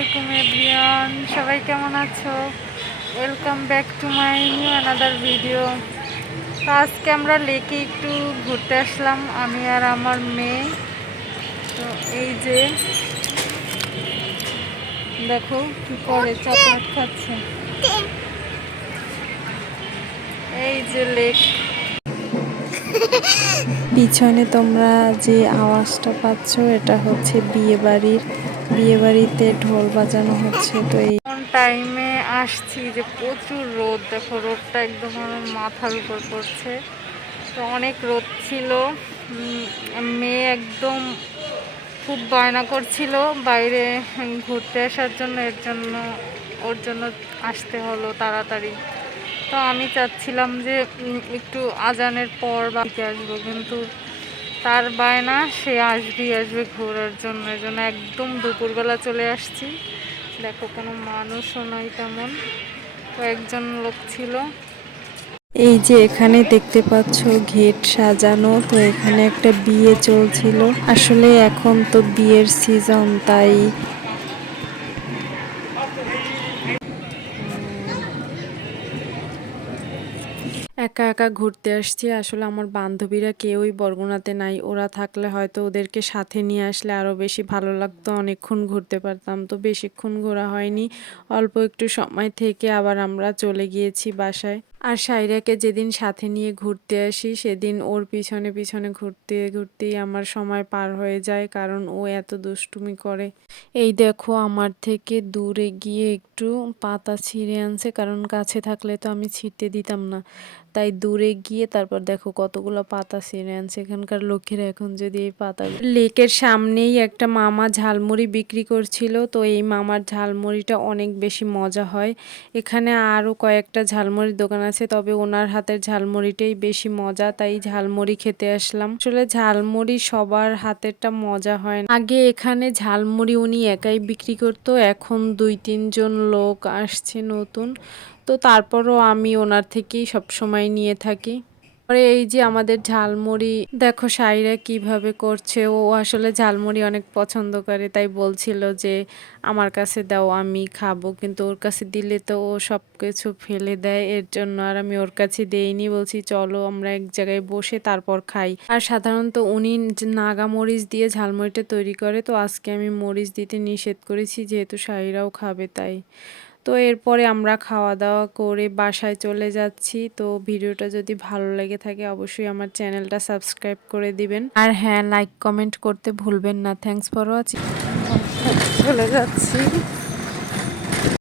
আলাইকুম এভরিওয়ান, সবাই কেমন আছো? Welcome back to my new another video. তো আজকে আমরা লেকে একটু ঘুরতে আসলাম, আমি আর আমার মেয়ে। তো এই যে দেখো কি করে, চকলেট খাচ্ছে। এই যে লেক, পিছনে তোমরা যে আওয়াজটা পাচ্ছ এটা হচ্ছে বিয়ে বাড়িতে ঢোল বাজানো হচ্ছে। তো এই টাইমে আসছি যে প্রচুর রোদ, দেখো রোদটা একদম আমার মাথার উপর পড়ছে। তো অনেক রোদ ছিল। মেয়ে একদম খুব বায়না করছিল বাইরে ঘুরতে আসার জন্য, ওর জন্য আসতে হলো তাড়াতাড়ি। তো আমি চাচ্ছিলাম যে একটু আজানের পর বাড়িতে আসবো, কিন্তু তার বায়না সে আসবে ঘোরার জন্য, এজন্য একদম দুপুরবেলা চলে আসছি। দেখো কোনো মানুষও নাই তেমন, কয়েকজন লোক ছিল। এই যে এখানে দেখতে পাচ্ছ গেট সাজানো, তো এখানে একটা বিয়ে চলছিল। আসলে এখন তো বিয়ের সিজন, তাই একা একা ঘুরতে আসছি। আসলে আমার বান্ধবীরা কেউই বরগুনাতে নাই, ওরা থাকলে হয়তো ওদেরকে সাথে নিয়ে আসলে আরও বেশি ভালো লাগতো, অনেকক্ষণ ঘুরতে পারতাম। তো বেশিক্ষণ ঘোরা হয়নি, অল্প একটু সময় থেকে আবার আমরা চলে গিয়েছি বাসায়। আর সাইরাকে যেদিন সাথে নিয়ে ঘুরতে আসি সেদিন ওর পিছনে পিছনে ঘুরতে ঘুরতেই আমার সময় পার হয়ে যায়, কারণ ও এত দুষ্টুমি করে। এই দেখো আমার থেকে দূরে গিয়ে একটু পাতা ছিঁড়ে আনছে, কারণ কাছে থাকলে তো আমি ছিঁড়তে দিতাম না, তাই দূরে গিয়ে তারপর দেখো কতগুলো পাতা ছিঁড়ে আনছে। এখানকার লোকেরা এখন যদি এই পাতা, লেকের সামনেই একটা মামা ঝালমুড়ি বিক্রি করছিল, তো এই মামার ঝালমুড়িটা অনেক বেশি মজা হয়। এখানে আরও কয়েকটা ঝালমুড়ির দোকান আছে, তবে ওনার হাতের ঝালমুড়িটাই বেশি মজা, তাই ঝালমুড়ি খেতে আসলাম। আসলে ঝালমুড়ি সবার হাতেরটা মজা হয় না। আগে এখানে ঝালমুড়ি উনি একাই বিক্রি করতো, এখন 2-3 জন লোক আসছে নতুন। তো তারপরও আমি ওনার থেকেই সবসময় নিয়ে থাকি। পরে এই যে আমাদের ঝালমুড়ি দেখো সাইরা কিভাবে করছে, ও আসলে ঝালমুড়ি অনেক পছন্দ করে, তাই বলছিল যে আমার কাছে দাও আমি খাবো, কিন্তু ওর কাছে দিলে তো ও সব কিছু ফেলে দেয়, এর জন্য আর আমি ওর কাছে দেইনি। বলছি চলো আমরা এক জায়গায় বসে তারপর খাই। আর সাধারণত উনি নাগা মরিচ দিয়ে ঝালমুড়িটা তৈরি করে, তো আজকে আমি মরিচ দিতে নিষেধ করেছি যেহেতু সাইরাও খাবে তাই। তো এরপরে আমরা খাওয়া দাওয়া করে বাসায় চলে যাচ্ছি। তো ভিডিওটা যদি ভালো লেগে থাকে অবশ্যই আমার চ্যানেলটা সাবস্ক্রাইব করে দিবেন, আর হ্যাঁ লাইক কমেন্ট করতে ভুলবেন না। Thanks for watching. চলে যাচ্ছি।